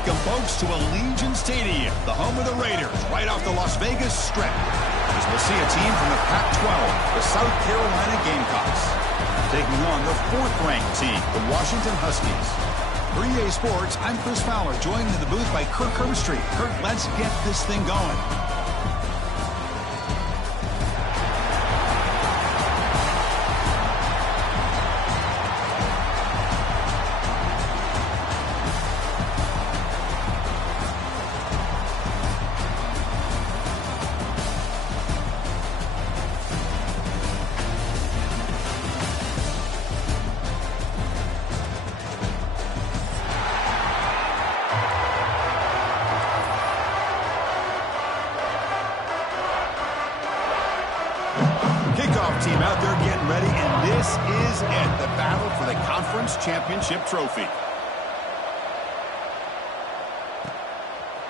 Welcome, folks, to Allegiant Stadium, the home of the Raiders, right off the Las Vegas Strip. As we'll see a team from the Pac-12, the South Carolina Gamecocks, taking on the fourth-ranked team, the Washington Huskies. For EA Sports, I'm Chris Fowler, joined in the booth by Kirk Herbstreit. Kirk, let's get this thing going. Team out there getting ready, and this is it, the battle for the conference championship trophy.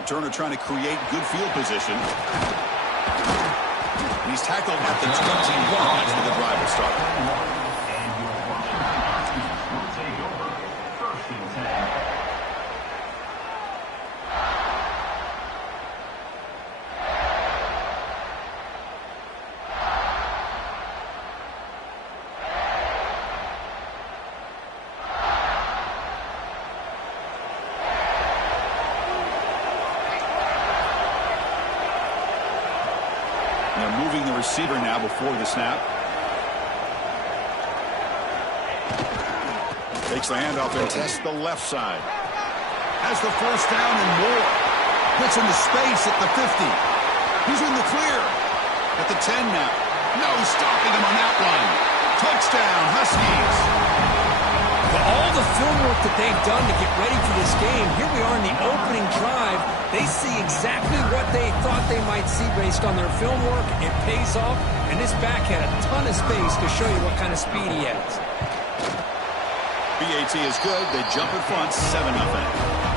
Turner trying to create good field position. And he's tackled at the 21. That's where the drive will start. They're moving the receiver now before the snap. Takes the handoff and tests the left side. Has the first down and more. Gets into space at the 50. He's in the clear. At the 10 now. No stopping him on that one. Touchdown, Huskies. For all the film work that they've done to get ready for this game, here we are in the opening drive. They see exactly what they thought they might see based on their film work. It pays off, and this back had a ton of space to show you what kind of speed he has. BAT is good. They jump in front, 7-0.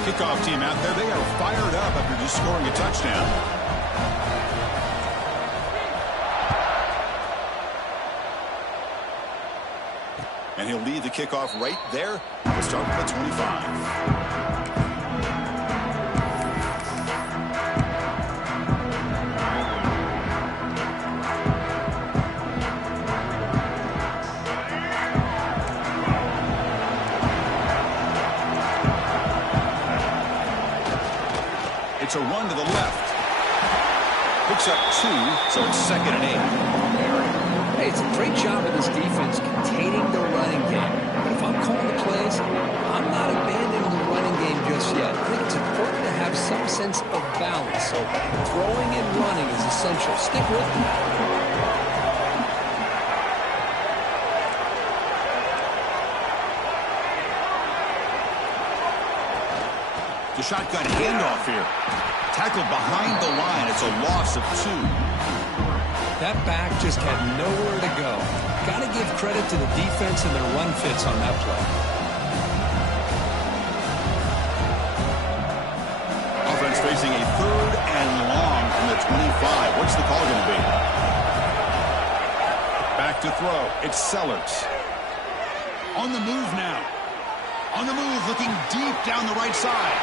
Kickoff team out there, they are fired up after just scoring a touchdown. And he'll lead the kickoff right there. We'll start with the 25. It's a run to the left. Picks up 2, so it's 2nd and 8. Hey, it's a great job of this defense containing the running game. But if I'm calling the plays, I'm not abandoning the running game just yet. I think it's important to have some sense of balance. So throwing and running is essential. Stick with me. The shotgun handoff here. Tackled behind the line. It's a loss of 2. That back just had nowhere to go. Got to give credit to the defense and their run fits on that play. Offense facing a 3rd and long from the 25. What's the call going to be? Back to throw. It's Sellers. On the move now. On the move, looking deep down the right side.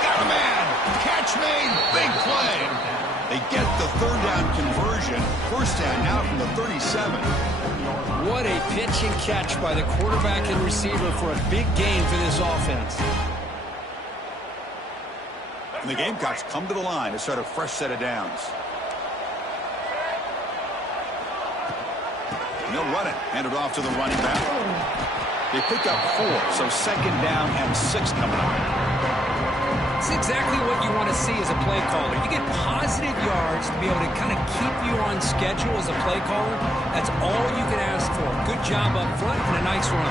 Got a man. Catch made. Big play. They get the 3rd down conversion. 1st down now from the 37. What a pitch and catch by the quarterback and receiver for a big gain for this offense. And the Gamecocks come to the line to start a fresh set of downs. And they'll run it. Hand it off to the running back. They pick up 4, so 2nd down and 6 coming up. It's exactly what you want to see as a play caller. You get positive yards to be able to kind of keep you on schedule as a play caller. That's all you can ask for. Good job up front and a nice run.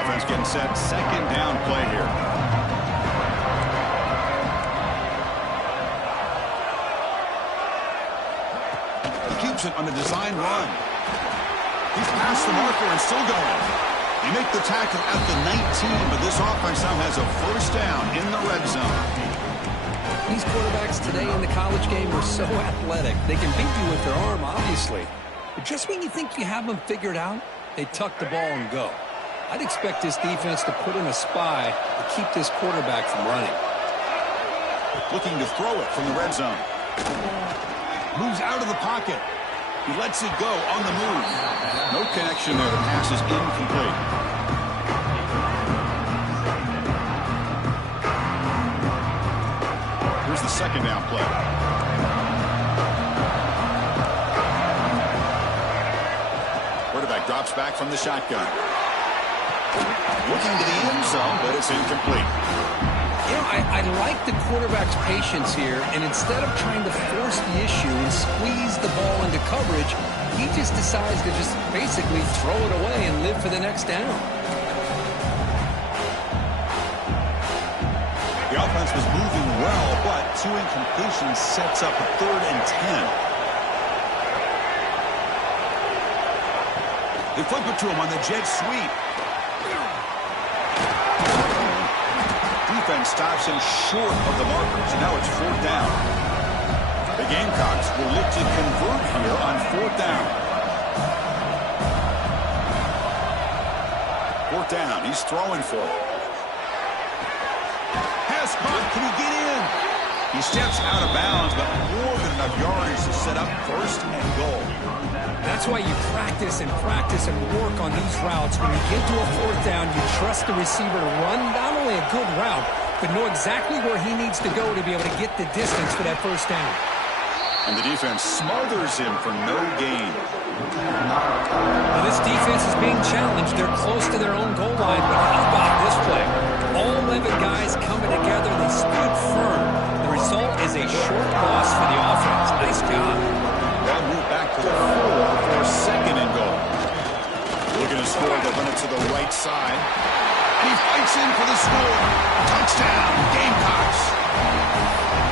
Offense getting set. 2nd down play here. keeps it on a design run. He's past the marker and still going. They make the tackle at the 19, but this offense now has a first down in the red zone. These quarterbacks today in the college game are so athletic. They can beat you with their arm, obviously. But just when you think you have them figured out, they tuck the ball and go. I'd expect this defense to put in a spy to keep this quarterback from running. Looking to throw it from the red zone. Moves out of the pocket. He lets it go on the move. No connection there. The pass is incomplete. Here's the second down play. Quarterback drops back from the shotgun. Looking to the end zone, but it's incomplete. You know, I like the quarterback's patience here, and instead of trying to force the issue and squeeze the ball into coverage, he just decides to just basically throw it away and live for the next down. The offense was moving well, but 2 incompletions sets up a 3rd and 10. They flip it to him on the jet sweep. Defense stops him short of the markers. Now it's 4th down. The Gamecocks will look to convert here on 4th down. 4th down. He's throwing for it. Pass caught. Can he get in? He steps out of bounds, but more than enough yardage to set up 1st and goal. That's why you practice and practice and work on these routes. When you get to a 4th down, you trust the receiver to run not only a good route, but know exactly where he needs to go to be able to get the distance for that 1st down. And the defense smothers him for no gain. Now this defense is being challenged. They're close to their own goal line, but how about this play? All 11 guys coming together. They stood firm. The result is a short loss for the offense. Nice job. They'll move back to the 4 for 2nd and goal. Looking to score, they run it to the right side. And he fights in for the score. Touchdown, Gamecocks.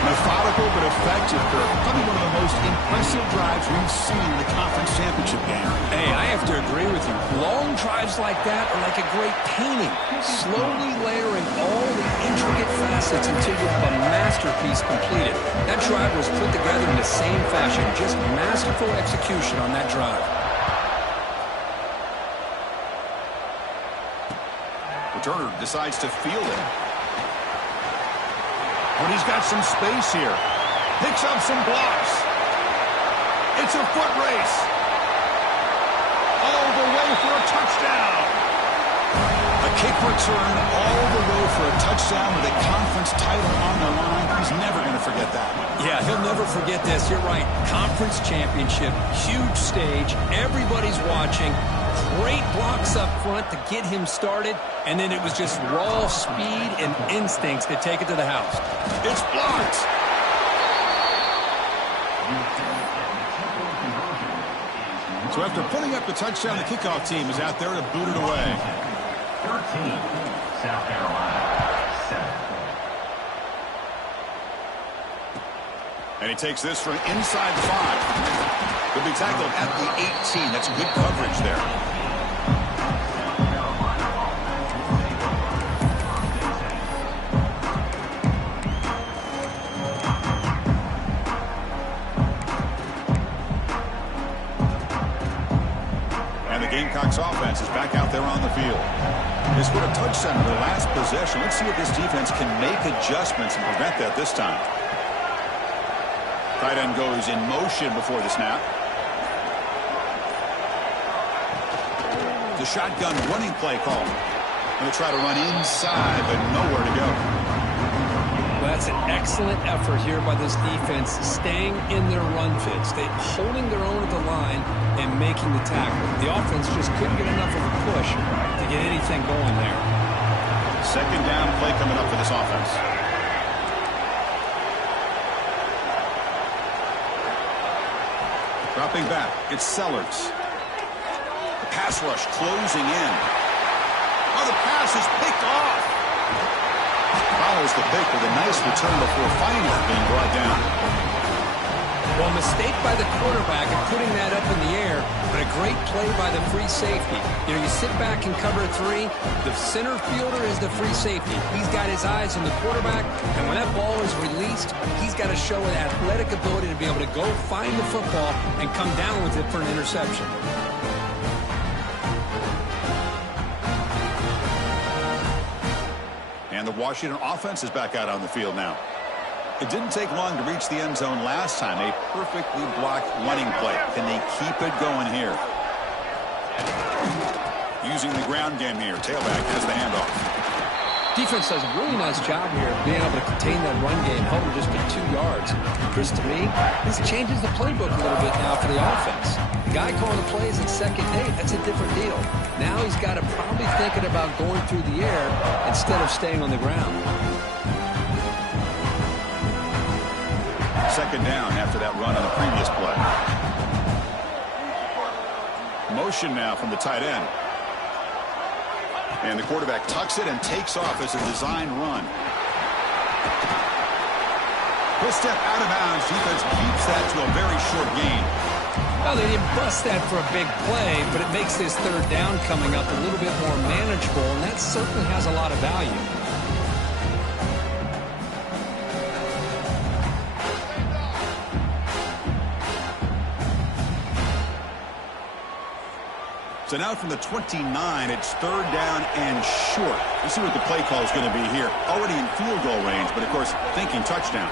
Methodical but effective, Kirk. Probably one of the most impressive drives we've seen in the conference championship game. Hey, I have to agree with you. Long drives like that are like a great painting. Slowly layering all the intricate facets until you have a masterpiece completed. That drive was put together in the same fashion. Just masterful execution on that drive. Returner decides to field it. But he's got some space here. Picks up some blocks. It's a foot race. All the way for a touchdown. A kick return all the way for a touchdown with a conference title on the line. He's never going to forget that. Yeah, he'll never forget this. You're right. Conference championship, huge stage. Everybody's watching. Great blocks up front to get him started, and then it was just raw speed and instincts to take it to the house. It's blocked. So after putting up the touchdown, the kickoff team is out there to boot it away. 13, South Carolina, 7. And he takes this from inside the 5. He'll be tackled at the 18. That's good coverage there. Gamecocks offense is back out there on the field. They scored a touchdown in their last possession. Let's see if this defense can make adjustments and prevent that this time. Tight end goes in motion before the snap. The shotgun running play call. Going to try to run inside, but nowhere to go. Well, that's an excellent effort here by this defense, staying in their run fits. They're holding their own at the line and making the tackle. The offense just couldn't get enough of a push to get anything going there. 2nd down play coming up for this offense. Dropping back, it's Sellers. The pass rush closing in. Oh, the pass is picked off. Follows the pick with a nice return before finally being brought down. Well, a mistake by the quarterback in putting that up in the air, but a great play by the free safety. You know, you sit back and cover 3. The center fielder is the free safety. He's got his eyes on the quarterback, and when that ball is released, he's got to show an athletic ability to be able to go find the football and come down with it for an interception. And the Washington offense is back out on the field now. It didn't take long to reach the end zone last time. A perfectly blocked running play. Can they keep it going here? Using the ground game here. Tailback has the handoff. Defense does a really nice job here of being able to contain that run game, held him just for 2 yards. Chris, to me, this changes the playbook a little bit now for the offense. The guy calling the plays at second, hey, that's a different deal. Now he's got to probably thinking about going through the air instead of staying on the ground. Second down after that run on the previous play. Motion now from the tight end. And the quarterback tucks it and takes off as a design run. Quick step out of bounds. Defense keeps that to a very short gain. Well, they didn't bust that for a big play, but it makes this third down coming up a little bit more manageable, and that certainly has a lot of value. So now from the 29, it's third down and short. Let's see what the play call is going to be here. Already in field goal range, but of course, thinking touchdown.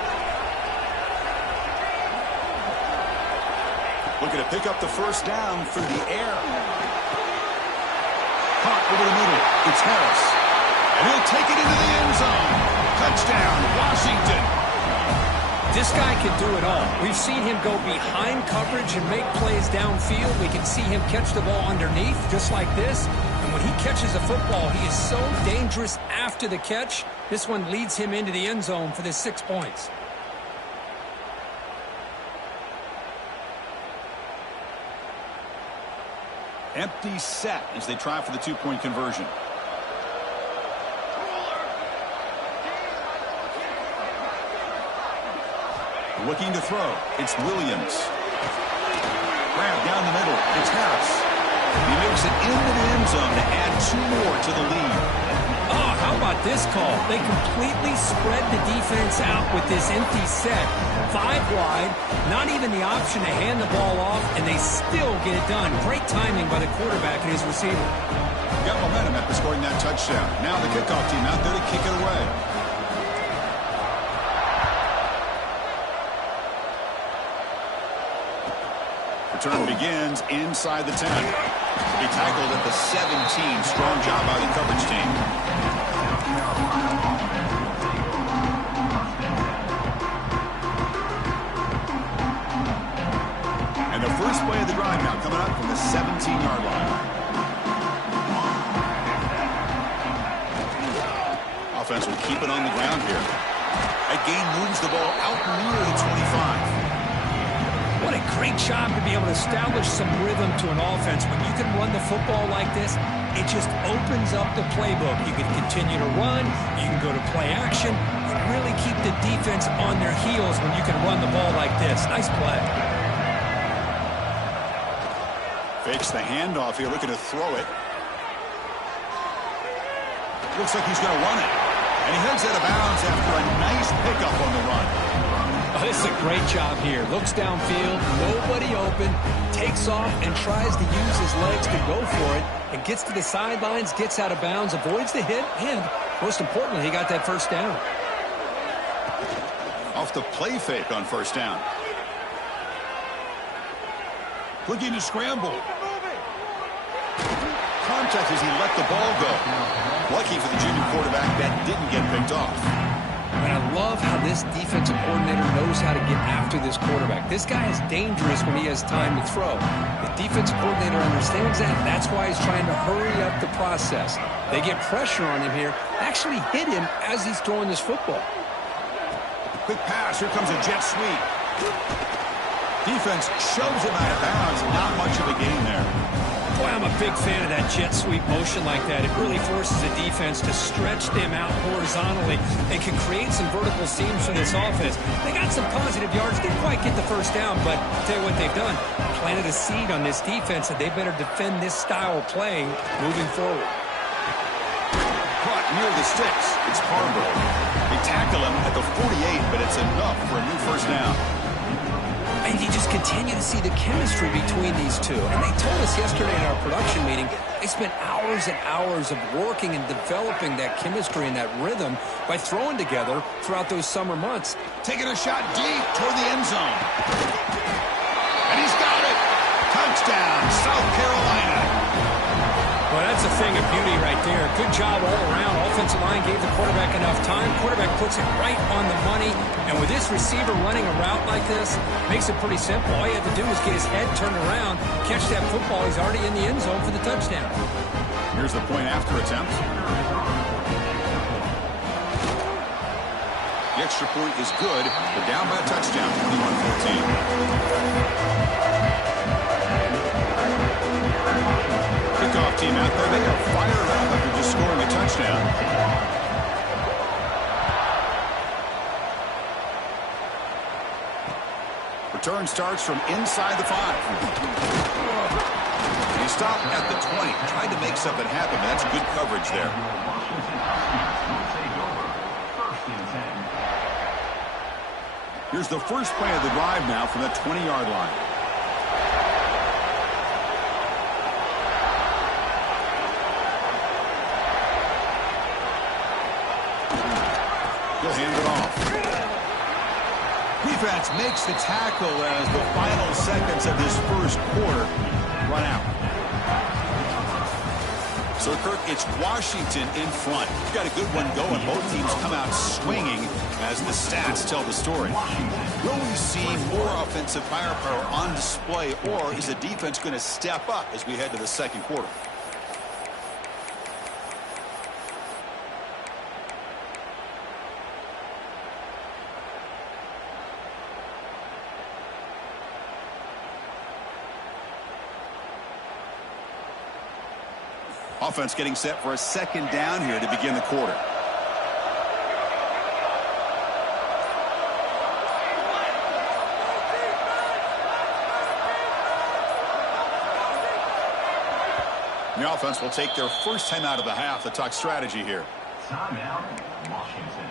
Looking to pick up the first down through the air. Caught over the middle. It's Harris. And he'll take it into the end zone. Touchdown, Washington. This guy can do it all. We've seen him go behind coverage and make plays downfield. We can see him catch the ball underneath, just like this. And when he catches a football, he is so dangerous after the catch. This one leads him into the end zone for the 6 points. Empty set as they try for the 2-point conversion. Looking to throw. It's Williams. Grab down the middle. It's Harris. He makes it into the end zone to add 2 more to the lead. Oh, how about this call? They completely spread the defense out with this empty set. 5 wide, not even the option to hand the ball off, and they still get it done. Great timing by the quarterback and his receiver. Got momentum after scoring that touchdown. Now the kickoff team out there to kick it away. Return begins inside the 10. He tackled at the 17. Strong job by the coverage team. And the first play of the drive now coming up from the 17-yard line. Offense will keep it on the ground here. That gain moves the ball out near the 25. What a great job to be able to establish some rhythm to an offense. When you can run the football like this, it just opens up the playbook. You can continue to run. You can go to play action. And really keep the defense on their heels when you can run the ball like this. Nice play. Fakes the handoff here, looking to throw it. Looks like he's going to run it. And he heads out of bounds after a nice pickup on the run. Oh, this is a great job here. Looks downfield, nobody open, takes off and tries to use his legs to go for it, and gets to the sidelines, gets out of bounds, avoids the hit, and most importantly, he got that first down. Off the play fake on first down. Looking to scramble. Contact as he let the ball go. Lucky for the junior quarterback that didn't get picked off. And I love how this defensive coordinator knows how to get after this quarterback. This guy is dangerous when he has time to throw. The defensive coordinator understands that. That's why he's trying to hurry up the process. They get pressure on him here, actually hit him as he's throwing this football. Quick pass. Here comes a jet sweep. Defense shoves him out of bounds. Not much of a gain there. Boy, I'm a big fan of that jet sweep motion like that. It really forces the defense to stretch them out horizontally and can create some vertical seams for this offense. They got some positive yards. Didn't quite get the first down, but I'll tell you what they've done. Planted a seed on this defense that they better defend this style of play moving forward. Caught near the sticks. It's Harbaugh. They tackle him at the 48, but it's enough for a new first down. And you just continue to see the chemistry between these two. And they told us yesterday in our production meeting, they spent hours and hours of working and developing that chemistry and that rhythm by throwing together throughout those summer months. Taking a shot deep toward the end zone. And he's got it. Touchdown, South Carolina. Well, that's a thing of beauty right there. Good job all around. Offensive line gave the quarterback enough time. Quarterback puts it right on the money. And with this receiver running a route like this, makes it pretty simple. All you have to do is get his head turned around, catch that football. He's already in the end zone for the touchdown. Here's the point after attempt. The extra point is good. They're down by a touchdown, 21-14. Kickoff team out there. They are fired up after just scoring a touchdown. Return starts from inside the 5. He stopped at the 20. Tried to make something happen, but that's good coverage there. Here's the first play of the drive now from the 20-yard line. He'll hand it off. Defense makes the tackle as the final seconds of this first quarter run out. So, Kirk, it's Washington in front. Got a good one going. Both teams come out swinging as the stats tell the story. Will we see more offensive firepower on display, or is the defense going to step up as we head to the second quarter? Offense getting set for a second down here to begin the quarter. The offense will take their first time out of the half to talk strategy here. Timeout, Washington.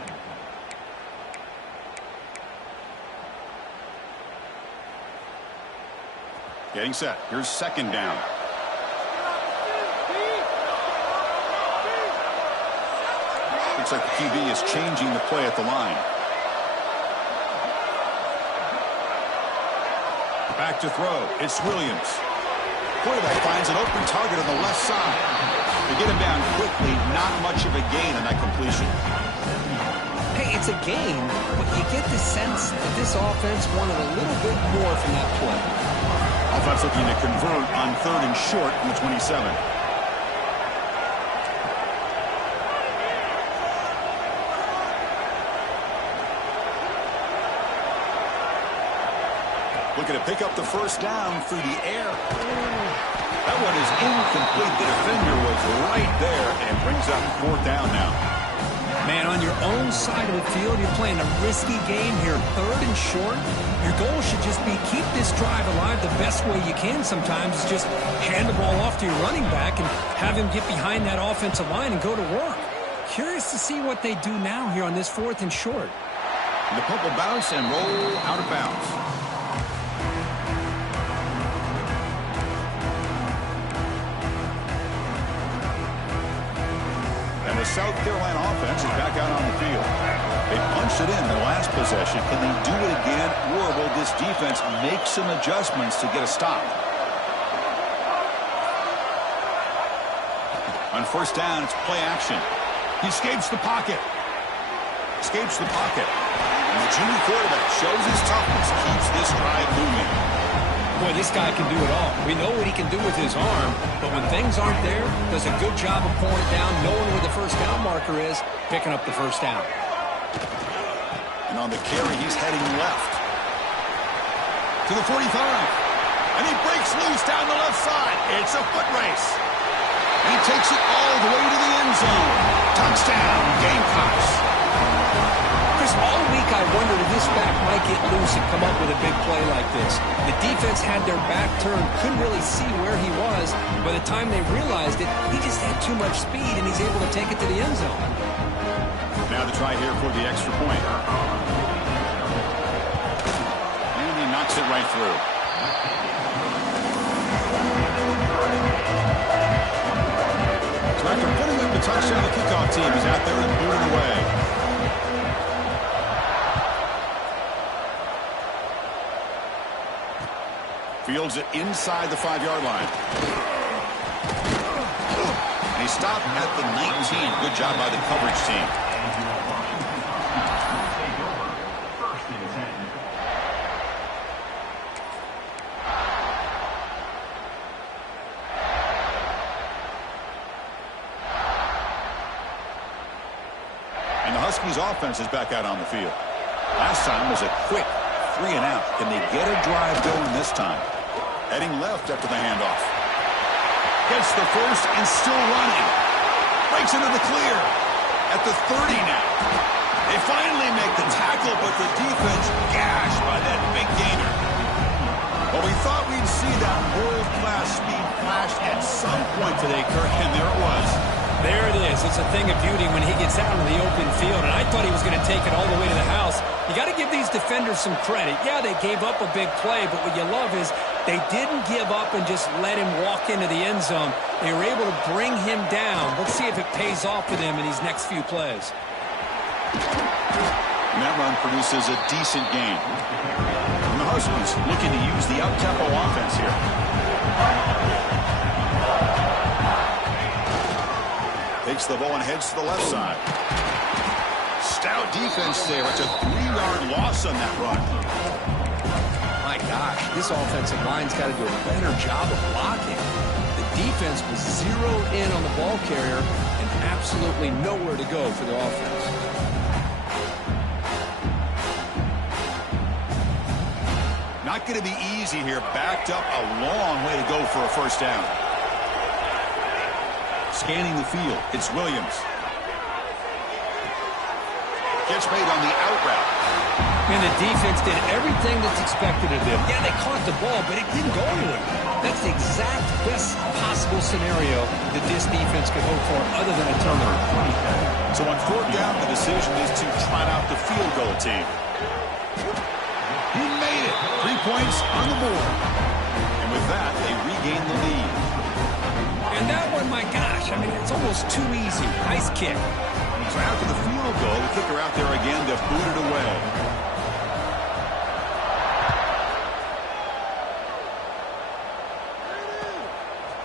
Getting set. Here's second down. Looks like the QB is changing the play at the line. Back to throw. It's Williams. Quarterback finds an open target on the left side. They get him down quickly. Not much of a gain on that completion. Hey, it's a game, but you get the sense that this offense wanted a little bit more from that play. Offense looking to convert on 3rd and short from the 27. Looking to pick up the first down through the air. That one is incomplete. The defender was right there and brings up 4th down now. Man, on your own side of the field, you're playing a risky game here. 3rd and short. Your goal should just be keep this drive alive the best way you can sometimes. Is just hand the ball off to your running back and have him get behind that offensive line and go to work. Curious to see what they do now here on this 4th and short. The pump will bounce and roll out of bounds. The South Carolina offense is back out on the field. They punched it in their last possession. Can they do it again, or will this defense make some adjustments to get a stop? On first down, it's play action. He escapes the pocket. Escapes the pocket. And the junior quarterback shows his toughness, keeps this drive moving. Boy, this guy can do it all. We know what he can do with his arm, but when things aren't there, does a good job of pulling it down, knowing where the first down marker is, picking up the first down. And on the carry, he's heading left. To the 45. And he breaks loose down the left side. It's a foot race. And he takes it all the way to the end zone. Touchdown, Gamecocks. Chris, all week I wondered if this back might get loose and come up with a big play like this. The defense had their back turned, couldn't really see where he was. By the time they realized it, he just had too much speed, and he's able to take it to the end zone. Now the try here for the extra point. And he knocks it right through. So after putting up the touchdown, the kickoff team is out there and booted away. Fields it inside the 5-yard line. And he stopped at the 19. Good job by the coverage team. And the Huskies offense is back out on the field. Last time was a quick 3 and out. Can they get a drive going this time? Heading left after the handoff. Gets the first and still running. Breaks into the clear. At the 30 now. They finally make the tackle, but the defense gashed by that big gainer. Well, we thought we'd see that world-class speed flash at some point today, Kirk, and there it was. There it is. It's a thing of beauty when he gets out in the open field, and I thought he was going to take it all the way to the house. You got to give these defenders some credit. Yeah, they gave up a big play, but what you love is they didn't give up and just let him walk into the end zone. They were able to bring him down. Let's see if it pays off for them in these next few plays. And that run produces a decent gain. And the Huskies looking to use the up-tempo offense here. Takes the ball and heads to the left side. Stout defense there. It's a 3-yard loss on that run. My gosh, this offensive line's got to do a better job of blocking. The defense was zeroed in on the ball carrier and absolutely nowhere to go for the offense. Not going to be easy here. Backed up a long way to go for a first down. Scanning the field, it's Williams. Gets made on the out route. And the defense did everything that's expected of them. Yeah, they caught the ball, but it didn't go anywhere. That's the exact best possible scenario that this defense could hope for other than a turnover. So on fourth down, the decision is to trot out the field goal team. He made it. 3 points on the board. And with that, they regain the lead. And that one, my gosh, I mean, it's almost too easy. Nice kick. So after the field goal, the kicker out there again to boot it away.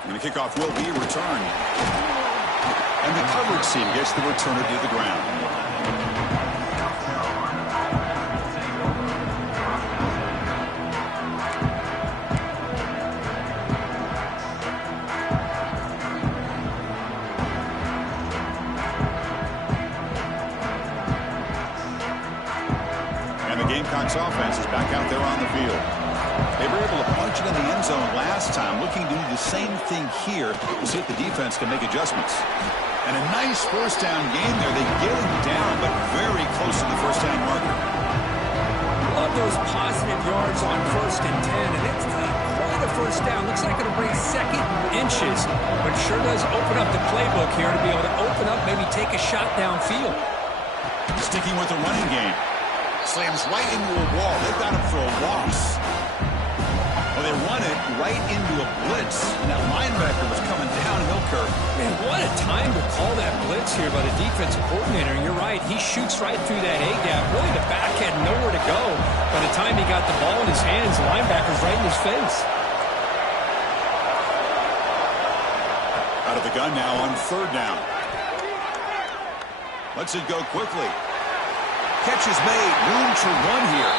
And the kickoff will be returned. And the coverage team gets the returner to the ground. Gamecocks offense is back out there on the field. They were able to punch it in the end zone last time, looking to do the same thing here to see if the defense can make adjustments. And a nice first down game there. They get him down, but very close to the first down marker. Love those positive yards on 1st and 10, and it's not quite a first down. Looks like it'll bring second inches, but sure does open up the playbook here to be able to open up, maybe take a shot downfield. Sticking with the running game. Slams right into a wall. They've got him for a loss. Well, they run it right into a blitz, and that linebacker was coming downhill, Kirk. Man, what a time to call that blitz here by the defensive coordinator. You're right. He shoots right through that A-gap. Really, the back had nowhere to go. By the time he got the ball in his hands, the linebacker's right in his face. Out of the gun now on 3rd down. Lets it go quickly. Catch is made. Room to run here.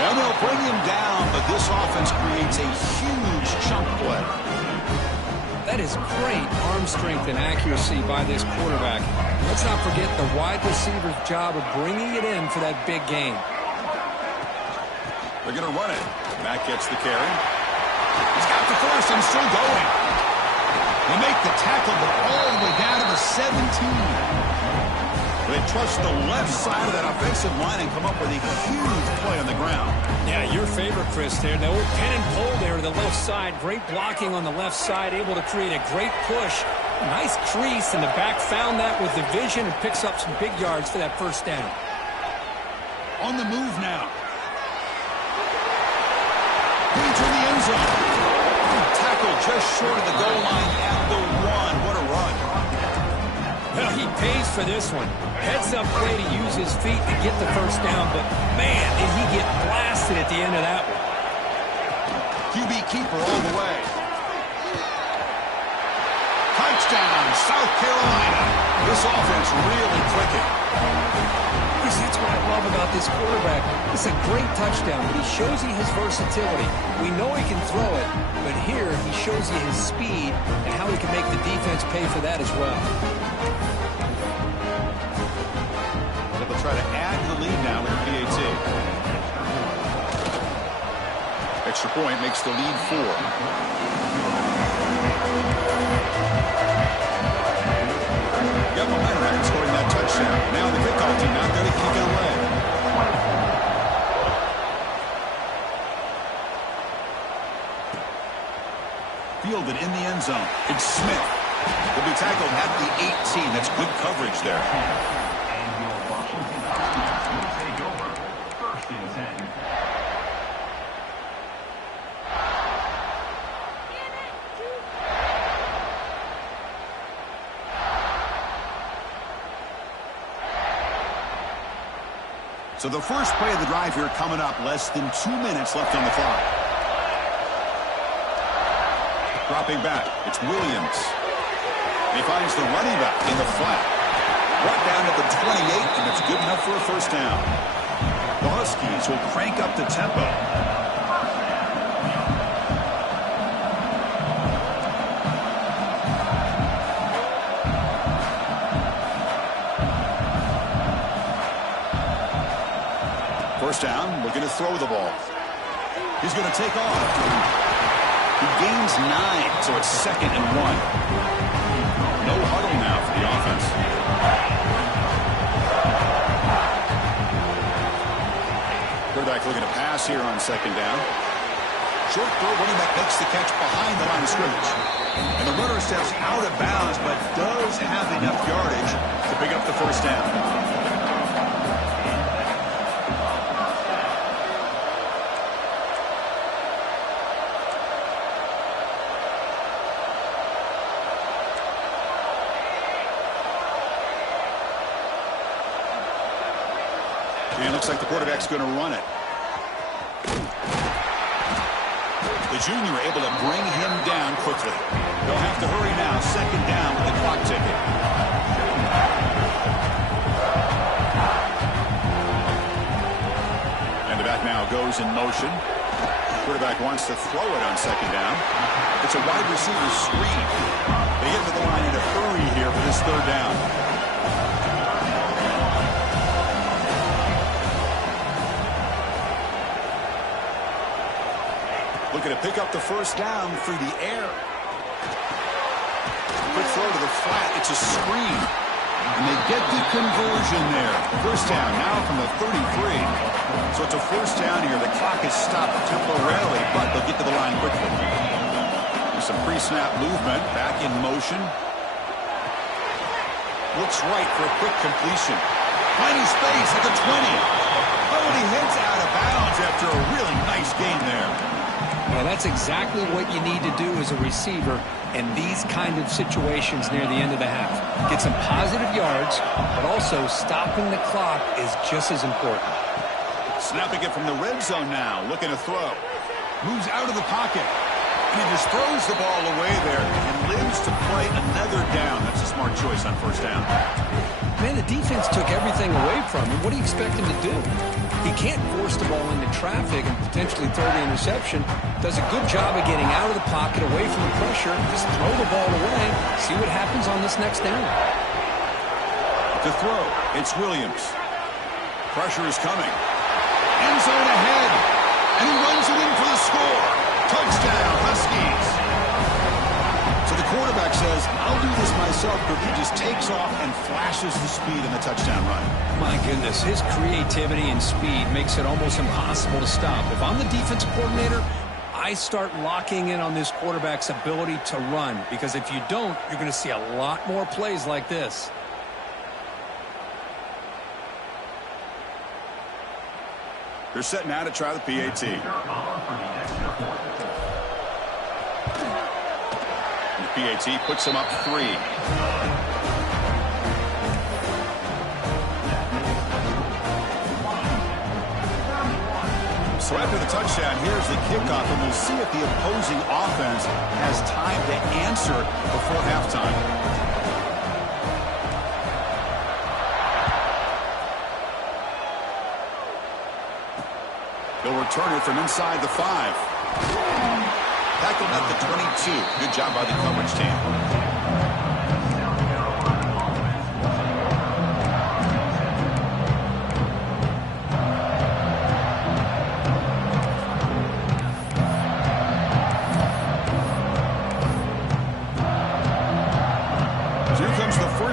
And they'll bring him down, but this offense creates a huge chunk play. That is great arm strength and accuracy by this quarterback. Let's not forget the wide receiver's job of bringing it in for that big game. They're going to run it. Mack gets the carry. He's got the first and still going. They make the tackle, but all the way down to the 17. They trust the left side of that offensive line and come up with a huge play on the ground. Yeah, your favorite, Chris, there. The old pin and pull there to the left side. Great blocking on the left side, able to create a great push. Nice crease, and the back found that with the vision and picks up some big yards for that first down. On the move now. Into the end zone. Tackle just short of the goal line at the 1. What a run. Well, he pays for this one. Heads-up play to use his feet to get the first down, but, man, did he get blasted at the end of that one. QB keeper all the way. Touchdown, South Carolina. This offense really clicking. That's what I love about this quarterback. It's a great touchdown, but he shows you his versatility. We know he can throw it, but here he shows you his speed and how he can make the defense pay for that as well. They'll try to add to the lead now with the PAT. Extra point makes the lead 4. Got momentum after scoring that touchdown. Now the kickoff team out there to kick it away. Fielded in the end zone. It's Smith. Will be tackled at the 18. That's good coverage there. So the first play of the drive here coming up. Less than 2 minutes left on the clock. Dropping back. It's Williams. He finds the running back in the flat. Brought down at the 28, and it's good enough for a first down. The Huskies will crank up the tempo. First down, looking to throw the ball. He's going to take off. He gains 9, so it's 2nd and 1. No huddle now for the offense. Quarterback looking to pass here on 2nd down. Short throw, running back makes the catch behind the line of scrimmage. And the runner steps out of bounds, but does have enough yardage to pick up the first down. And it looks like the quarterback's going to run it. The junior able to bring him down quickly. They'll have to hurry now. 2nd down with the clock ticking. And the back now goes in motion. Quarterback wants to throw it on 2nd down. It's a wide receiver screen. They get to the line in a hurry here for this 3rd down. Looking to pick up the first down through the air. Quick throw to the flat. It's a screen. And they get the conversion there. First down now from the 33. So it's a first down here. The clock is stopped temporarily, but they'll get to the line quickly. There's some pre-snap movement. Back in motion. Looks right for a quick completion. Finding space at the 20. Oh, and he heads out of bounds after a really nice game there. Well, that's exactly what you need to do as a receiver in these kind of situations near the end of the half. Get some positive yards, but also stopping the clock is just as important. Snapping it from the red zone now, looking to throw. Moves out of the pocket. And he just throws the ball away there and lives to play another down. That's a smart choice on first down. Man, the defense took everything away from him. What do you expect him to do? He can't force the ball into traffic and potentially throw the interception. Does a good job of getting out of the pocket, away from the pressure. Just throw the ball away. See what happens on this next down. To throw, it's Williams. Pressure is coming. End zone ahead. And he runs it in for the score. Touchdown. himself, he just takes off and flashes the speed in the touchdown run. My goodness, his creativity and speed makes it almost impossible to stop. If I'm the defensive coordinator, I start locking in on this quarterback's ability to run, because if you don't, you're going to see a lot more plays like this. They're set now to try the PAT. The PAT puts them up 3. So after the touchdown, here's the kickoff, and we'll see if the opposing offense has time to answer before halftime. They'll return it from inside the 5. Tackled at the 22. Good job by the coverage team.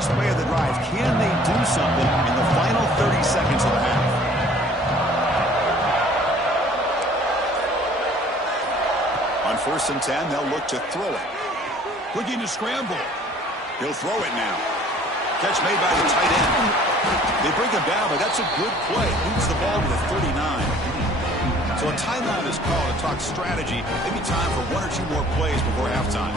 Play of the drive. Can they do something in the final 30 seconds of the half? On 1st and 10, they'll look to throw it. Looking to scramble. He'll throw it now. Catch made by the tight end. They bring him down, but that's a good play. Moves the ball to the 39. So a timeout is called to talk strategy. Maybe time for 1 or 2 more plays before halftime.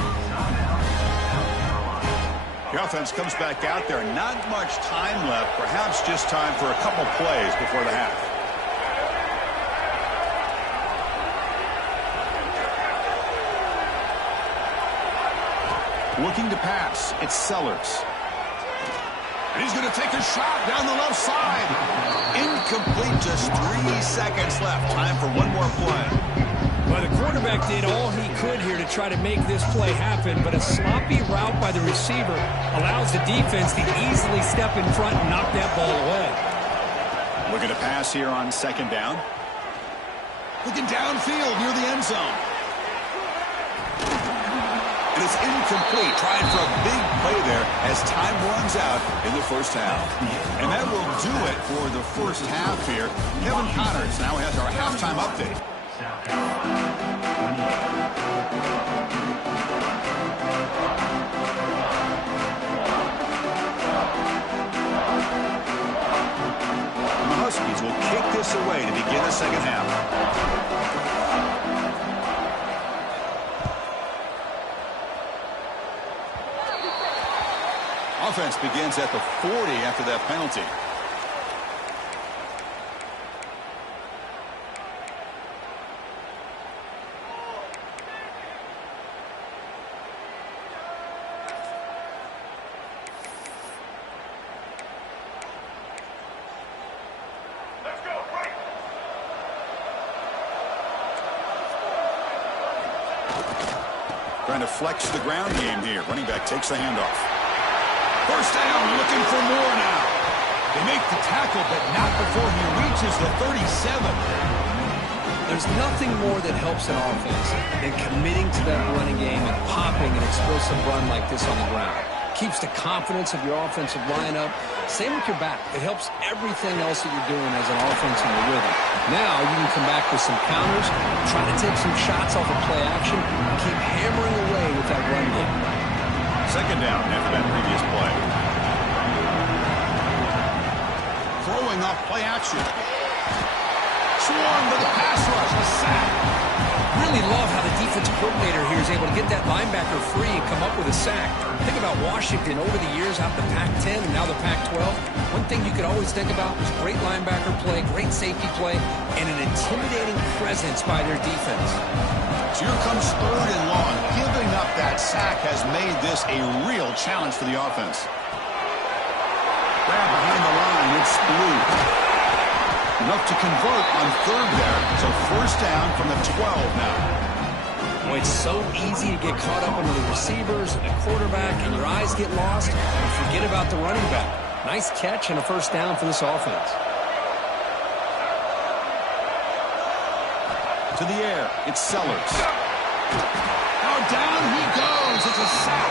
The offense comes back out there. Not much time left. Perhaps just time for a couple plays before the half. Looking to pass. It's Sellers. And he's going to take a shot down the left side. Incomplete. Just 3 seconds left. Time for 1 more play. Well, the quarterback did all he could here to try to make this play happen, but a sloppy route by the receiver allows the defense to easily step in front and knock that ball away. Looking to pass here on 2nd down. Looking downfield near the end zone. And it's incomplete. Trying for a big play there as time runs out in the first half. And that will do it for the first half here. Kevin Connors now has our halftime update. The Huskies will kick this away to begin the second half. Offense begins at the 40 after that penalty. Trying to flex the ground game here. Running back takes the handoff. First down, looking for more now. They make the tackle, but not before he reaches the 37. There's nothing more that helps an offense than committing to that running game and popping an explosive run like this on the ground. Keeps the confidence of your offensive lineup. Same with your back. It helps everything else that you're doing as an offense in your rhythm. Now you can come back with some counters, try to take some shots off of play action, and keep hammering away with that run game. 2nd down after that previous play. Throwing off play action. Swarmed with the pass rush. A sack. Really love how the defensive coordinator here is able to get that linebacker free and come up with a sack. Think about Washington over the years out the Pac-10 and now the Pac-12. One thing you could always think about was great linebacker play, great safety play, and an intimidating presence by their defense. So here comes 3rd and long. Giving up that sack has made this a real challenge for the offense. Grab behind the line. It's Blue. Enough to convert on 3rd there. So 1st down from the 12 now. Boy, it's so easy to get caught up under the receivers and the quarterback, and your eyes get lost and forget about the running back. Nice catch and a 1st down for this offense. To the air, it's Sellers. Now down he goes. It's a sack.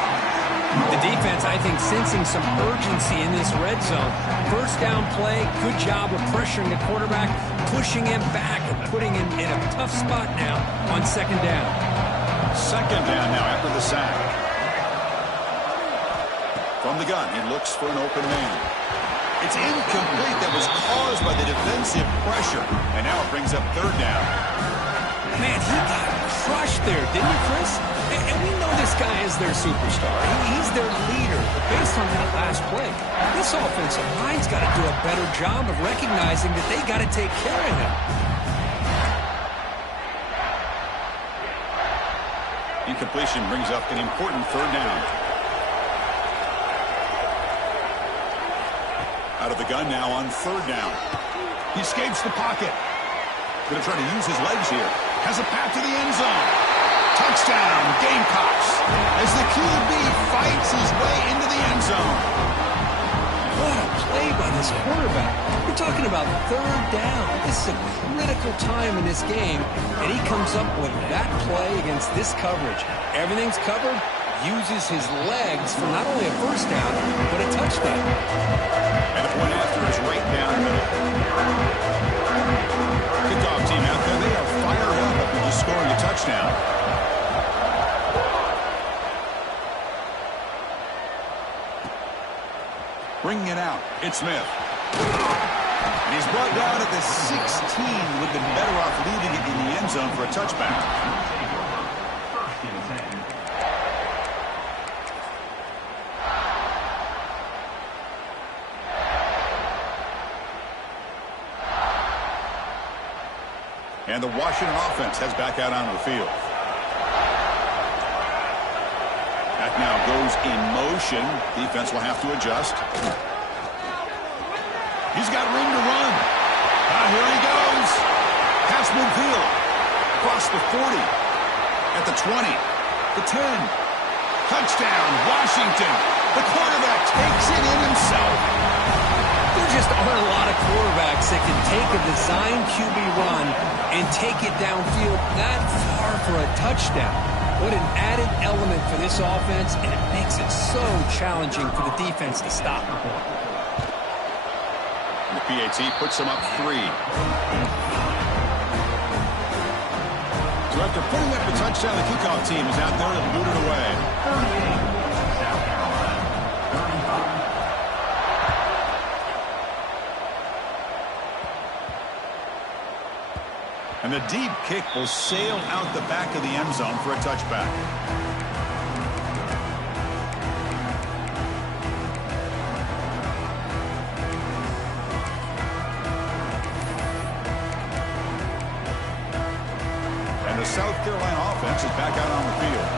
The defense, I think, sensing some urgency in this red zone. First down play, good job of pressuring the quarterback, pushing him back and putting him in a tough spot now on second down. Second down now after the sack. From the gun, he looks for an open man. It's incomplete. That was caused by the defensive pressure. And now it brings up third down. Man, he got crushed there, didn't he, Chris? And we know this guy is their superstar. He's their leader. But based on that last play, this offensive line's got to do a better job of recognizing that they got to take care of him. Incompletion brings up an important third down. Out of the gun now on third down. He escapes the pocket. Going to try to use his legs here. Has a path to the end zone. Touchdown, Gamecocks. As the QB fights his way into the end zone. What a play by this quarterback. We're talking about third down. This is a critical time in this game, and he comes up with that play against this coverage. Everything's covered, uses his legs for not only a first down, but a touchdown. And the point after is right down the middle. Kickoff team out there, they are fired up after just scoring a touchdown. Bringing it out, it's Smith. And he's brought down at the 16. Would have been better off leaving it in the end zone for a touchback. And the Washington offense heads back out onto the field. That now goes in motion. Defense will have to adjust. He's got room to run. Here he goes. Past midfield. Across the 40. At the 20. The 10. Touchdown, Washington. The quarterback takes it in himself. There just aren't a lot of quarterbacks that can take a design QB run and take it downfield that far for a touchdown. What an added element for this offense, and it makes it so challenging for the defense to stop. And the PAT puts them up 3. So after putting up the touchdown, the kickoff team is out there to boot it away. 38, South Carolina. 35. And the deep kick will sail out the back of the end zone for a touchback. And the South Carolina offense is back out on the field.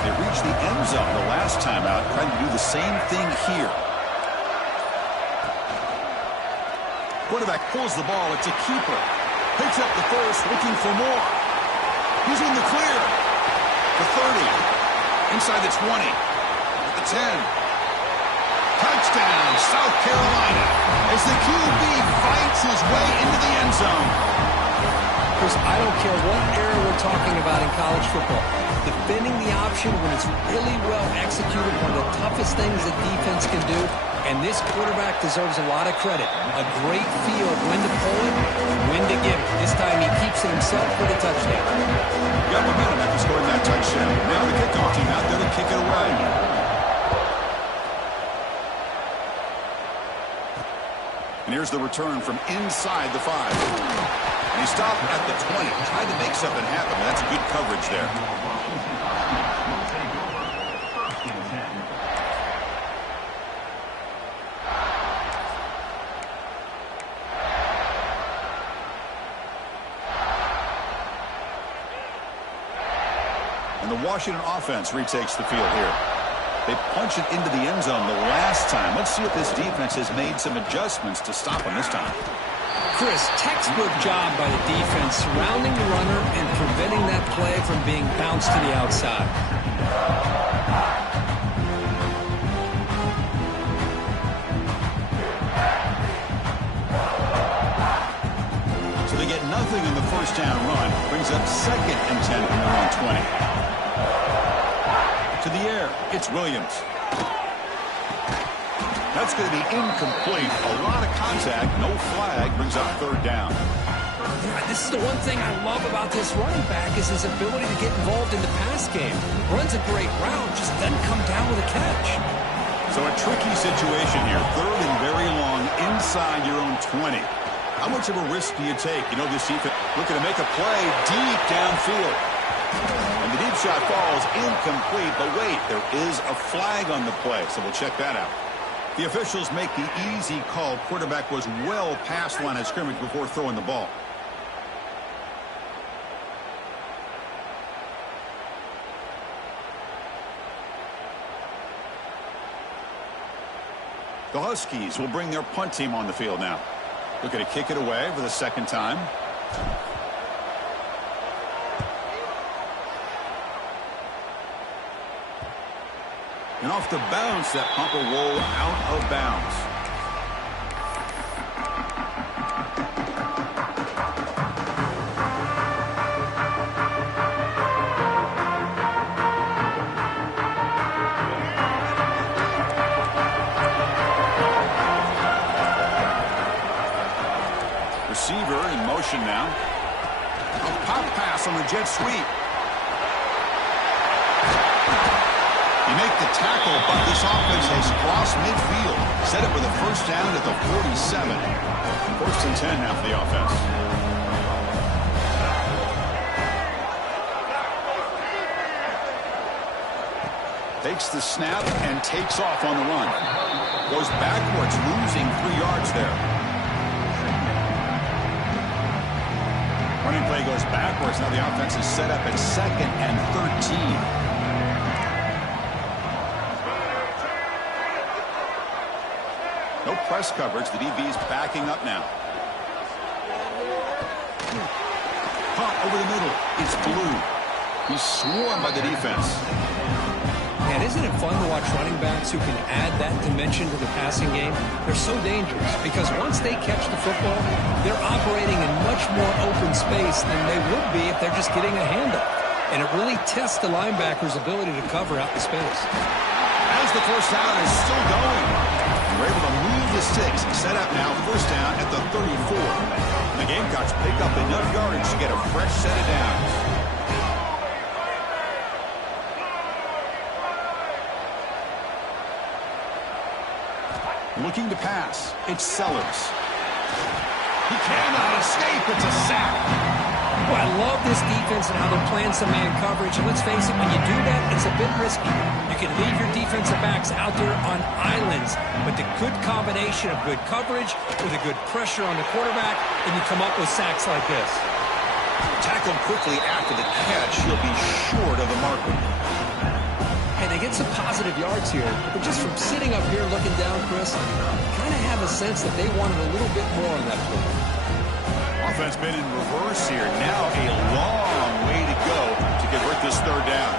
They reached the end zone the last time out, trying to do the same thing here. Quarterback pulls the ball. It's a keeper. Picks up the first, looking for more. He's in the clear. The 30. Inside the 20. At the 10. Touchdown, South Carolina. As the QB fights his way into the end zone. Chris, I don't care what era we're talking about in college football. Defending the option when it's really well executed, one of the toughest things that defense can do. And this quarterback deserves a lot of credit. A great feel of when to pull it, when to give it. This time he keeps it himself for the touchdown. Got momentum after scoring that touchdown. Now the kickoff team out there to kick it away. And here's the return from inside the 5. And he stopped at the 20, trying to make something happen. That's good coverage there. And the Washington offense retakes the field here. They punch it into the end zone the last time. Let's see if this defense has made some adjustments to stop them this time. Chris, textbook job by the defense surrounding the runner and preventing that play from being bounced to the outside. So they get nothing in the first down run. Brings up 2nd and 10 from their own 20. To the air, it's Williams. That's going to be incomplete. A lot of contact, no flag, brings up third down. Yeah, this is the one thing I love about this running back is his ability to get involved in the pass game. Runs a great route, just doesn't come down with a catch. So a tricky situation here. Third and very long inside your own 20. How much of a risk do you take? You know, this defense looking to make a play deep downfield. And the deep shot falls incomplete. But wait, there is a flag on the play, so we'll check that out. The officials make the easy call. Quarterback was well past line of scrimmage before throwing the ball. The Huskies will bring their punt team on the field now. Looking to kick it away for the second time. And off the bounce, that punt will roll out of bounds. Receiver in motion now. A pop pass on the jet sweep. You make the tackle, but this offense has crossed midfield. Set up with a first down at the 47. First and 10 now for the offense. Takes the snap and takes off on the run. Goes backwards, losing 3 yards there. Running play goes backwards. Now the offense is set up at 2nd and 13. No press coverage. The DB's backing up now. Punt over the middle. It's Blue. He's swarmed by the defense. And isn't it fun to watch running backs who can add that dimension to the passing game? They're so dangerous because once they catch the football, they're operating in much more open space than they would be if they're just getting a handoff. And it really tests the linebacker's ability to cover out the space. As the first down is still going. We're able to move the sticks. Set up now, first down at the 34. The Gamecocks pick up enough yardage to get a fresh set of downs. Looking to pass. It's Sellers. He cannot escape. It's a sack. Well, I love this defense and how they're playing some man coverage. And let's face it, when you do that, it's a bit risky. You can leave your defensive backs out there on islands, but the good combination of good coverage with a good pressure on the quarterback, and you come up with sacks like this. Tackled quickly after the catch. He'll be short of the marker. And they get some positive yards here, but just from sitting up here looking down, Chris, you kind of have a sense that they wanted a little bit more on that play. Offense been in reverse here. Now a long way to go to convert this third down.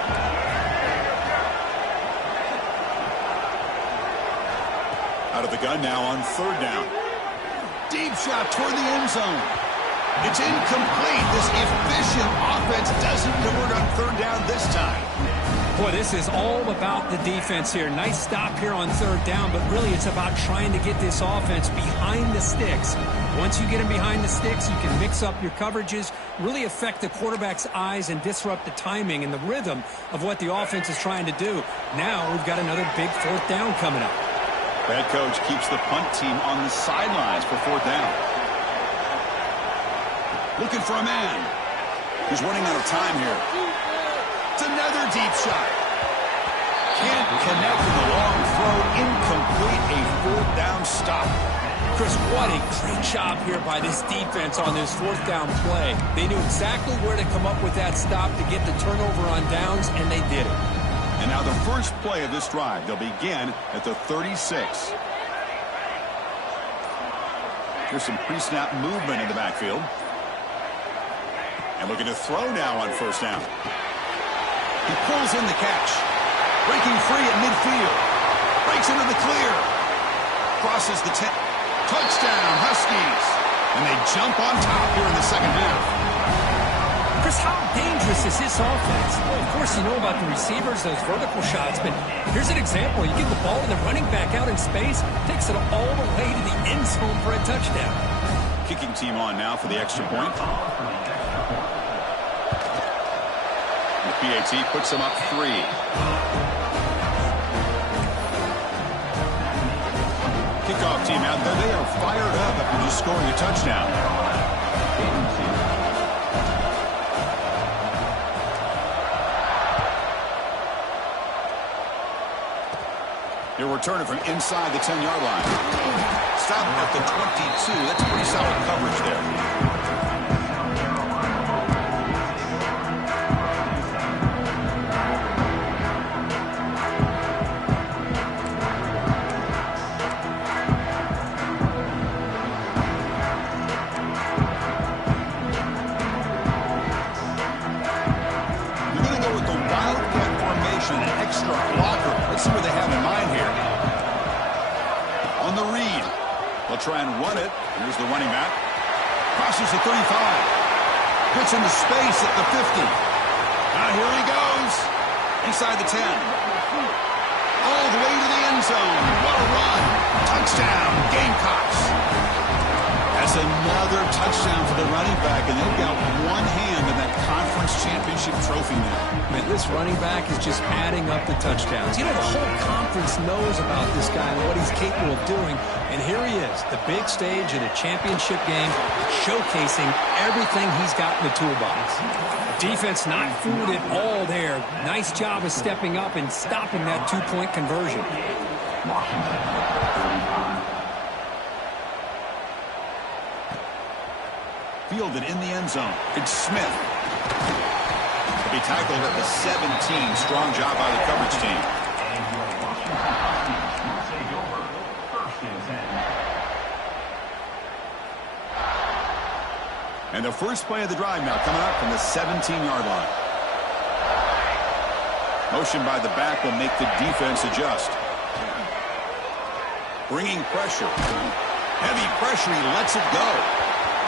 Out of the gun now on third down. Deep shot toward the end zone. It's incomplete. This efficient offense doesn't convert on third down this time. Boy, this is all about the defense here. Nice stop here on third down, but really it's about trying to get this offense behind the sticks. Once you get them behind the sticks, you can mix up your coverages, really affect the quarterback's eyes and disrupt the timing and the rhythm of what the offense is trying to do. Now we've got another big fourth down coming up. Head coach keeps the punt team on the sidelines for fourth down. Looking for a man. He's running out of time here. It's another deep shot. Can't connect with a long throw. Incomplete. A fourth down stop. Chris, what a great job here by this defense on this fourth down play. They knew exactly where to come up with that stop to get the turnover on downs, and they did it. And now the first play of this drive. They'll begin at the 36. Here's some pre-snap movement in the backfield. And looking to throw now on first down. He pulls in the catch. Breaking free at midfield. Breaks into the clear. Crosses the 10. Touchdown, Huskies. And they jump on top here in the second half. Chris, how dangerous dangerous is this offense? Well, of course, you know about the receivers, those vertical shots, but here's an example. You get the ball and the running back out in space, takes it all the way to the end zone for a touchdown. Kicking team on now for the extra point. The PAT puts them up 3. Kickoff team out there. They are fired up after just scoring a touchdown. He'll return it from inside the 10-yard line. Stop at the 22. That's pretty solid coverage there. Try and run it. Here's the running back. Crosses the 35. Gets into space at the 50. Here he goes. Inside the 10. All the way to the end zone. What a run. Touchdown, Gamecocks. That's another touchdown for the running back, and they've got one hand in that conference championship trophy now. Man, this running back is just adding up the touchdowns. You know, the whole conference knows about this guy and what he's capable of doing. And here he is, the big stage in a championship game, showcasing everything he's got in the toolbox. Defense not fooled at all there. Nice job of stepping up and stopping that two-point conversion. Fielded in the end zone. It's Smith. He'll be tackled at the 17. Strong job by the coverage team. And the first play of the drive now coming up from the 17-yard line. Motion by the back will make the defense adjust. Bringing pressure. Heavy pressure. He lets it go.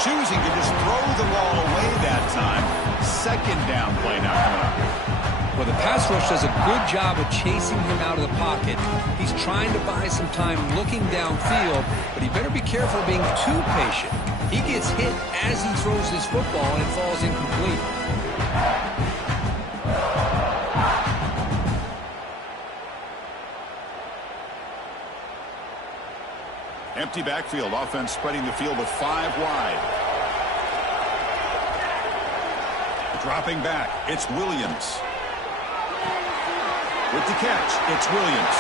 Choosing to just throw the ball away that time. Second down play now coming up. Well, the pass rush does a good job of chasing him out of the pocket. He's trying to buy some time looking downfield, but he better be careful of being too patient. He gets hit as he throws his football, and it falls incomplete. Empty backfield. Offense spreading the field with 5 wide. Dropping back. It's Williams. With the catch, it's Williams.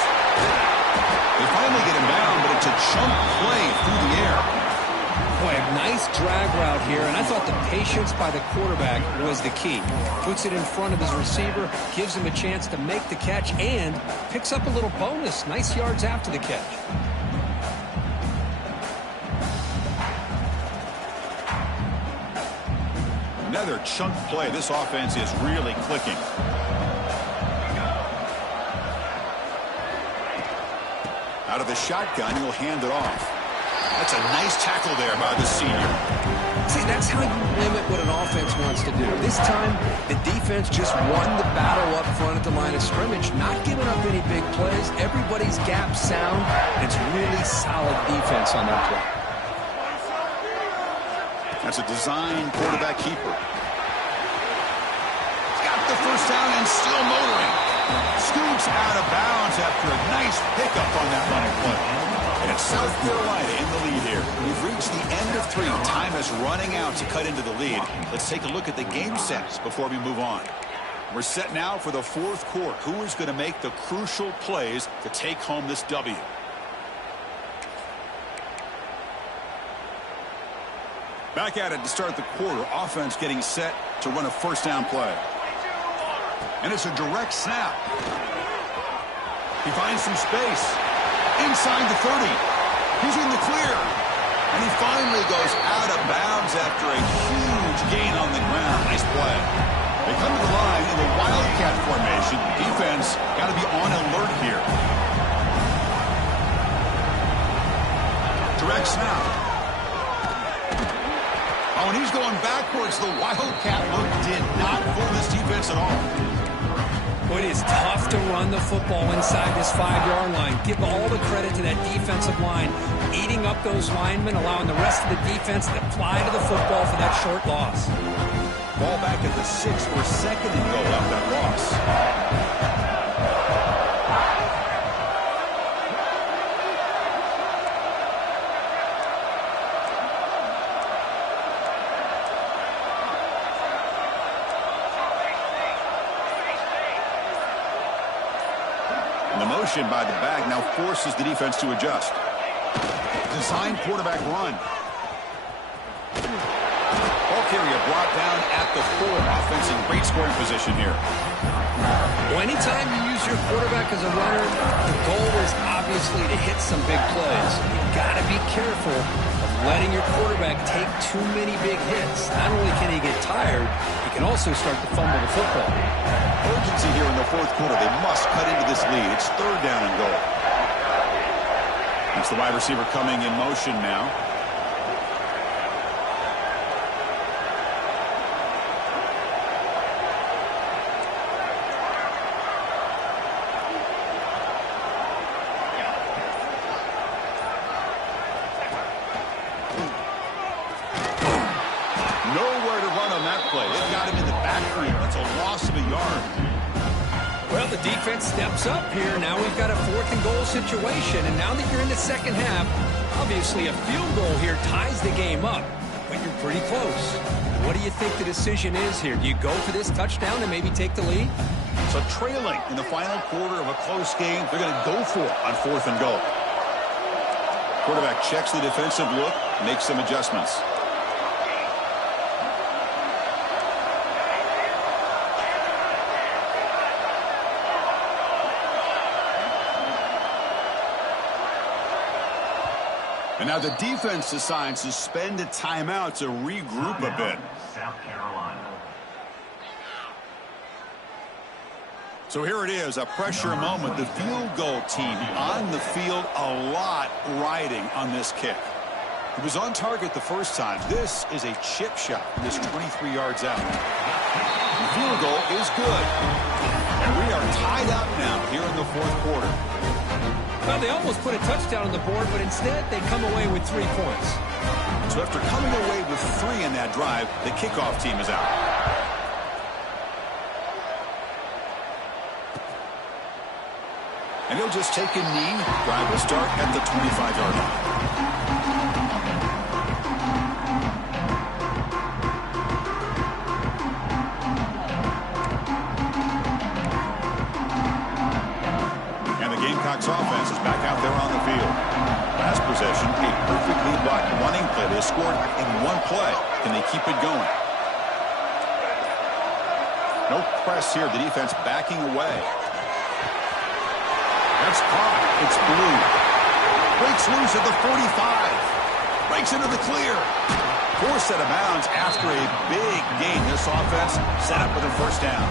They finally get him down, but it's a chunk play through the air. Boy, a nice drag route here, and I thought the patience by the quarterback was the key. Puts it in front of his receiver, gives him a chance to make the catch, and picks up a little bonus. Nice yards after the catch. Another chunk play. This offense is really clicking. Out of the shotgun, he'll hand it off. That's a nice tackle there by the senior. See, that's how you limit what an offense wants to do. This time, the defense just won the battle up front at the line of scrimmage, not giving up any big plays. Everybody's gap sound. It's really solid defense on that play. That's a design quarterback keeper. He's got the first down and still motoring. Scoots out of bounds after a nice pickup on that running play. And it's South Carolina in the lead here. We've reached the end of 3. Time is running out to cut into the lead. Let's take a look at the game sets before we move on. We're set now for the 4th quarter. Who is going to make the crucial plays to take home this W? Back at it to start the quarter. Offense getting set to run a first down play. And it's a direct snap. He finds some space. Inside the 30. He's in the clear. And he finally goes out of bounds after a huge gain on the ground. Nice play. They come to the line in the Wildcat formation. Defense got to be on alert here. Direct snap. Oh, and he's going backwards. The Wildcat look did not fool this team. at all. Well, it is tough to run the football inside this 5-yard line. Give all the credit to that defensive line, eating up those linemen, allowing the rest of the defense to fly to the football for that short loss. Ball back at the 6 or 2nd and goal after that loss. The motion by the back now forces the defense to adjust. Design quarterback run. Ball carrier brought down at the 4. Offense in great scoring position here. Well, anytime you use your quarterback as a runner, the goal is obviously to hit some big plays. You've got to be careful of letting your quarterback take too many big hits. Not only can he get tired, he can also start to fumble the football. Urgency here in the 4th quarter. They must cut into this lead. It's 3rd down and goal. That's the wide receiver coming in motion now. Nowhere to run on that play. It got him in the backfield. That's a loss of a yard. Well, the defense steps up here. Now we've got a 4th and goal situation. And now that you're in the second half, obviously a field goal here ties the game up. But you're pretty close. What do you think the decision is here? Do you go for this touchdown and maybe take the lead? So trailing in the final quarter of a close game, they're going to go for it on 4th and goal. Quarterback checks the defensive look, makes some adjustments. And now the defense decides to spend a timeout to regroup a bit. South Carolina. So here it is, a pressure moment. The field goal team on the field, a lot riding on this kick. It was on target the first time. This is a chip shot. This 23 yards out. The field goal is good. And we are tied up now here in the 4th quarter. Well, they almost put a touchdown on the board, but instead they come away with 3 points. So after coming away with 3 in that drive, the kickoff team is out. And he'll just take a knee. Drive will start at the 25-yard line. Offense is back out there on the field. Last possession, a perfectly blocked running play. They scored in 1 play. Can they keep it going? No press here. The defense backing away. That's caught. It's Blue. Breaks loose at the 45. Breaks into the clear. Forced out of bounds after a big gain. This offense set up with a 1st down.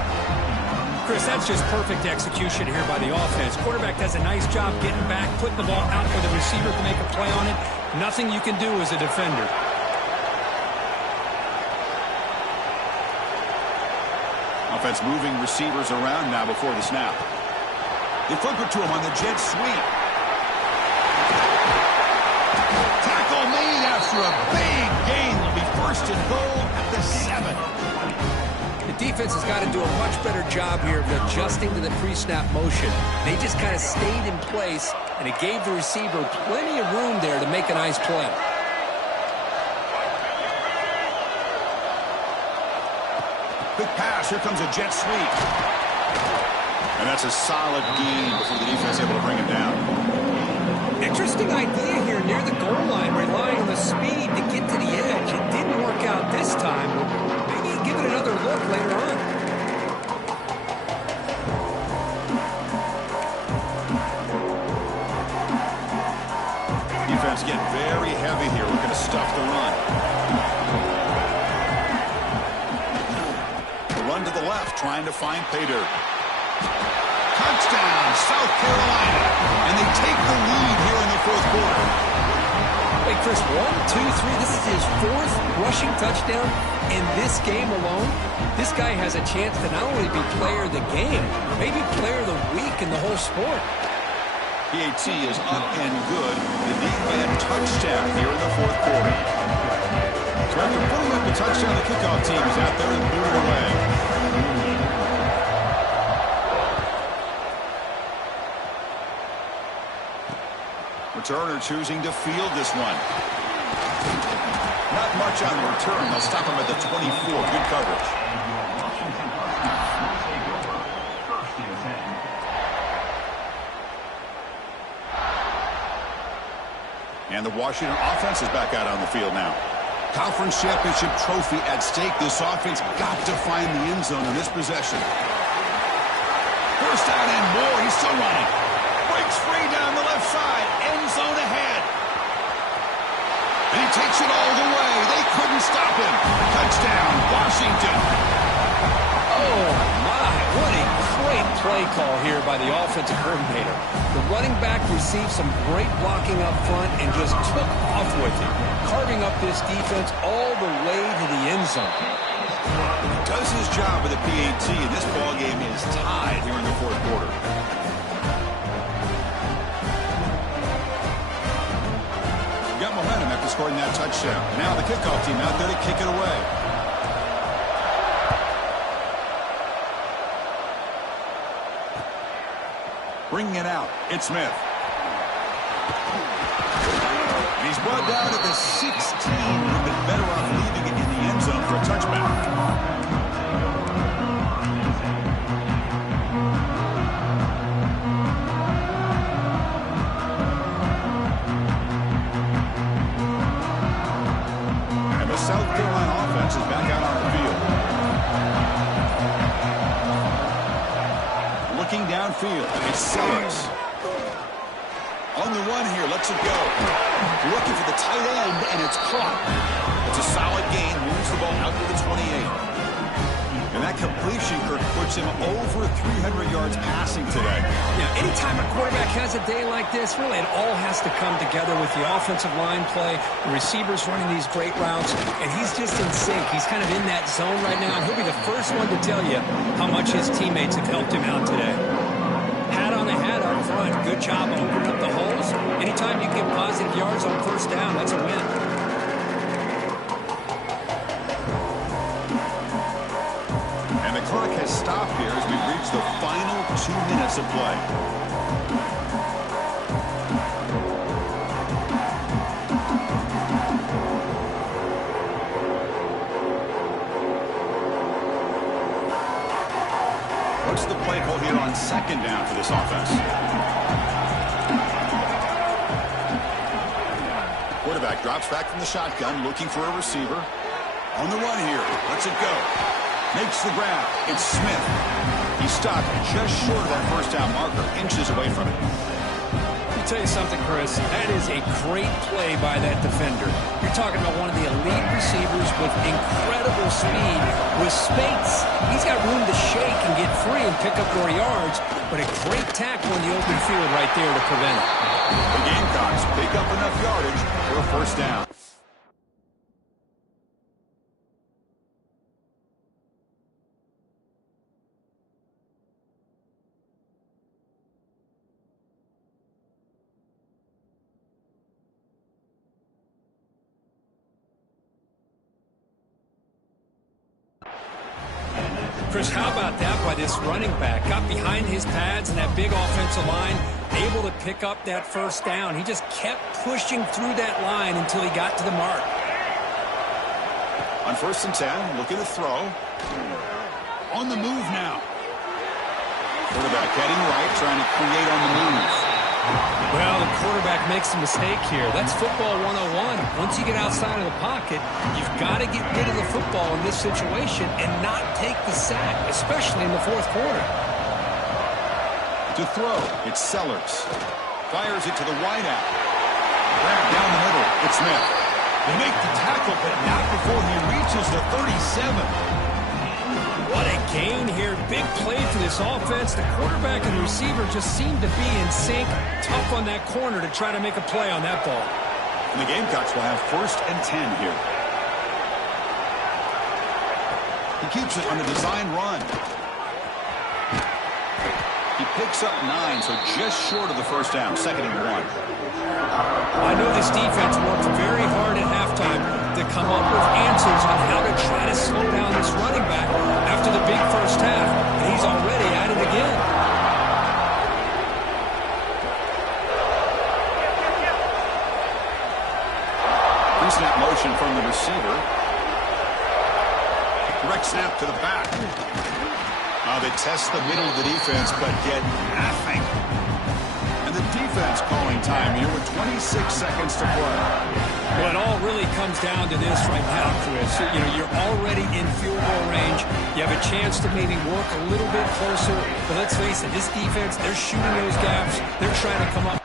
Chris, that's just perfect execution here by the offense. Quarterback does a nice job getting back, putting the ball out for the receiver to make a play on it. Nothing you can do as a defender. Offense moving receivers around now before the snap. They flip it to him on the jet sweep. Tackle made after a big gain. Will be 1st and goal at the 7. The defense has got to do a much better job here of adjusting to the pre-snap motion. They just kind of stayed in place, and it gave the receiver plenty of room there to make a nice play. Big pass. Here comes a jet sweep. And that's a solid gain before the defense able to bring it down. Interesting idea here near the goal line, relying on the speed to get to the edge. It didn't work out this time. Maybe give it another look later on. Defense getting very heavy here. We're going to stuff the run. The run to the left, trying to find pay dirt. Touchdown, South Carolina. And they take the lead here in the 4th quarter. way, Chris, 1, 2, 3. This is his 4th rushing touchdown in this game alone. This guy has a chance to not only be player of the game, maybe player of the week in the whole sport. PAT is up and good. The big touchdown here in the 4th quarter. So after putting up the touchdown, the kickoff team is out there and booted away. Returner choosing to field this one. Not much on the return. They'll stop him at the 24. Good coverage. And the Washington offense is back out on the field now. Conference championship trophy at stake. This offense got to find the end zone in this possession. First down and more. He's still running. Breaks free down the left side. End zone ahead. And he takes it all the way. They couldn't stop him. Touchdown, Washington. Oh, my. What a great play call here by the offensive coordinator. The running back received some great blocking up front and just took off with it, carving up this defense all the way to the end zone. He does his job with the PAT, and this ball game is tied here in the 4th quarter. Got momentum after scoring that touchdown. Now the kickoff team out there to kick it away. Bringing it out, it's Smith. And he's brought down at the 16. Would have been better off leaving it in the end zone for a touchback. And the South Carolina offense is back out on the field. Looking downfield, it's Sellers. On the run here, lets it go. Looking for the tight end, and it's caught. It's a solid gain, moves the ball out to the 28. And that completion, Kirk, puts him over 300 yards passing today. Yeah, anytime a quarterback has a day like this, really it all has to come together with the offensive line play, the receivers running these great routes, and he's just in sync. He's kind of in that zone right now, and he'll be the first one to tell you how much his teammates have helped him out today. Hat on the hat up front. Good job opening up the holes. Anytime you get positive yards on first down, that's a win. And the clock has stopped here as we reach the final 2 minutes of play. What's the play call here on 2nd down for this offense? Quarterback drops back from the shotgun, looking for a receiver. On the run here, lets it go. Makes the grab. It's Smith. He stopped just short of that first down marker, inches away from it. Let me tell you something, Chris. That is a great play by that defender. You're talking about one of the elite receivers with incredible speed. With Spates, he's got room to shake and get free and pick up more yards, but a great tackle in the open field right there to prevent it. The Gamecocks pick up enough yardage for a first down. Chris, how about that by this running back? Got behind his pads and that big offensive line, able to pick up that first down. He just kept pushing through that line until he got to the mark. On 1st and 10, looking to throw. On the move now. Quarterback heading right, trying to create on the move. Well, the quarterback makes a mistake here. That's football 101. Once you get outside of the pocket, you've got to get rid of the football in this situation and not take the sack, especially in the 4th quarter. To throw, it's Sellers. Fires it to the wideout. Grab down the middle, it's Smith. They make the tackle, but not before he reaches the 37. What a gain here. Big play for this offense. The quarterback and the receiver just seem to be in sync. Tough on that corner to try to make a play on that ball. And the Gamecocks will have 1st and 10 here. He keeps it on the design run. He picks up 9, so just short of the first down, 2nd and 1. I know this defense worked very hard at halftime to come up with answers on how to try to slow down this running back after the big first half, and he's already at it again. Pre-snap motion from the receiver. Direct snap to the back. They test the middle of the defense, but get nothing. And the defense calling time here with 26 seconds to play. Well, it all really comes down to this right now, Chris. You know, you're already in field goal range. You have a chance to maybe work a little bit closer. But let's face it, this defense, they're shooting those gaps. They're trying to come up